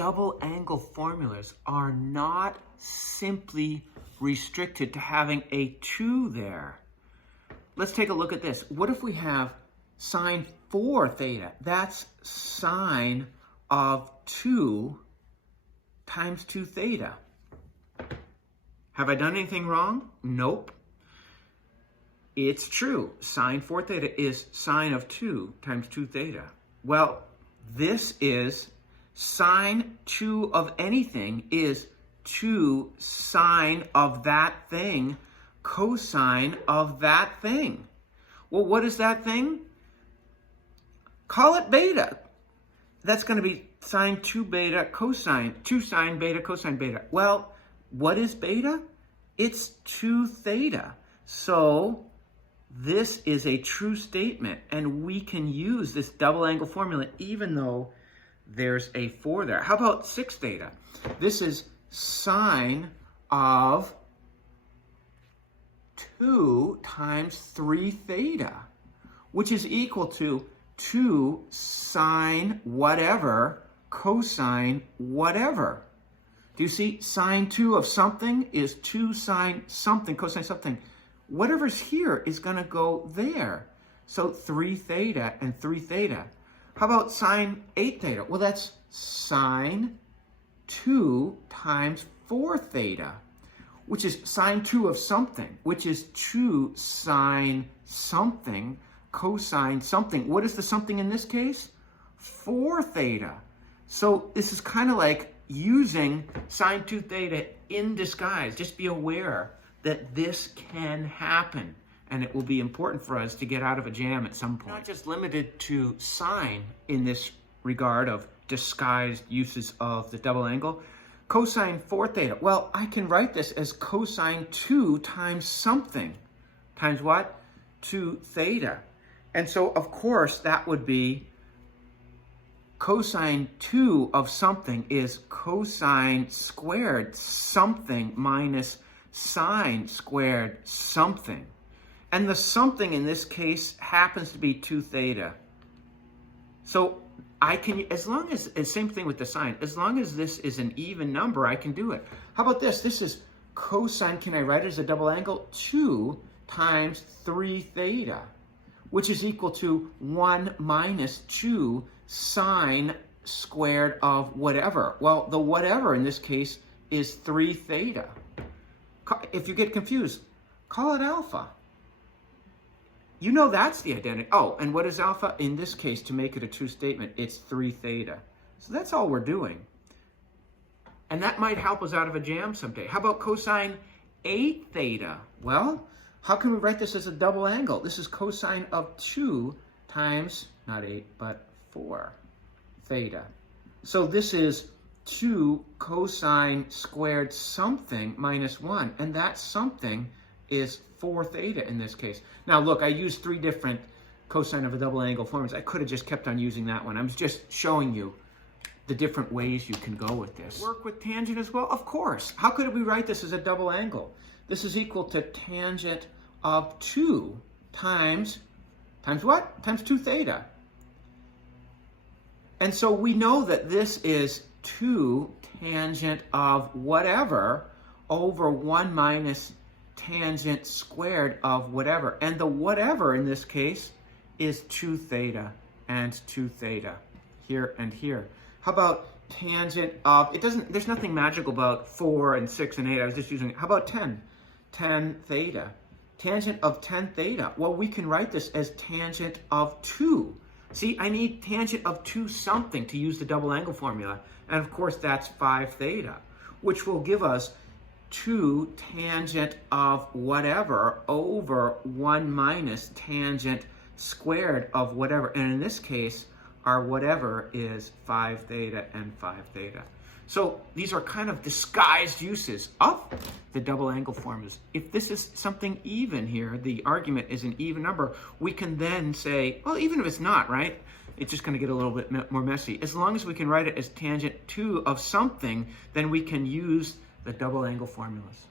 double angle formulas are not simply restricted to having a 2 there. Let's take a look at this. What if we have sine 4 theta? That's sine of 2 times 2 theta. Have I done anything wrong? Nope. It's true. Sine 4 theta is sine of 2 times 2 theta. Well, this is sine 2 of anything is 2 sine of that thing cosine of that thing. Well, what is that thing? Call it beta. That's going to be sine 2 beta cosine, 2 sine beta cosine beta. Well, what is beta? It's 2 theta. So this is a true statement, and we can use this double angle formula even though there's a 4 there. How about 6 theta? This is sine of 2 times 3 theta, which is equal to 2 sine whatever cosine whatever. Do you see? Sine 2 of something is 2 sine something cosine something. Whatever's here is going to go there. So 3 theta and 3 theta. How about sine 8 theta? Well, that's sine 2 times 4 theta, which is sine 2 of something, which is 2 sine something cosine something. What is the something in this case? 4 theta. So this is kind of like using sine 2 theta in disguise. Just be aware that this can happen, and it will be important for us to get out of a jam at some point. Not just limited to sine in this regard of disguised uses of the double angle. Cosine 4 theta. Well, I can write this as cosine 2 times something. Times what? 2 theta. And so, of course, that would be cosine 2 of something is cosine squared something minus sine squared something. And the something in this case happens to be 2 theta. So I can, as long as, and same thing with the sine, as long as this is an even number, I can do it. How about this? This is cosine, can I write it as a double angle? 2 times 3 theta, which is equal to 1 minus 2 sine squared of whatever. Well, the whatever in this case is 3 theta. If you get confused, call it alpha. You know that's the identity. Oh, and what is alpha? In this case, to make it a true statement, it's 3 theta. So that's all we're doing. And that might help us out of a jam someday. How about cosine 8 theta? Well, how can we write this as a double angle? This is cosine of 2 times, not 8, but 4 theta. So this is 2 cosine squared something minus 1, and that something is 4 theta in this case. Now look, I used 3 different cosine of a double angle formulas. I could have just kept on using that one. I'm just showing you the different ways you can go with this. Work with tangent as well? Of course. How could we write this as a double angle? This is equal to tangent of 2 times what? Times 2 theta. And so we know that this is 2 tangent of whatever over 1 minus tangent squared of whatever. And the whatever in this case is 2 theta and 2 theta here and here. How about tangent of, there's nothing magical about 4 and 6 and 8. I was just using, how about 10? 10 theta. Tangent of 10 theta. Well, we can write this as tangent of 2. See, I need tangent of 2 something to use the double angle formula. And of course, that's 5 theta, which will give us 2 tangent of whatever over 1 minus tangent squared of whatever. And in this case, our whatever is 5 theta and 5 theta. So these are kind of disguised uses of the double angle formulas. If this is something even here, the argument is an even number, we can then say, well, even if it's not, right? It's just going to get a little bit more messy. As long as we can write it as tangent 2 of something, then we can use the double angle formulas.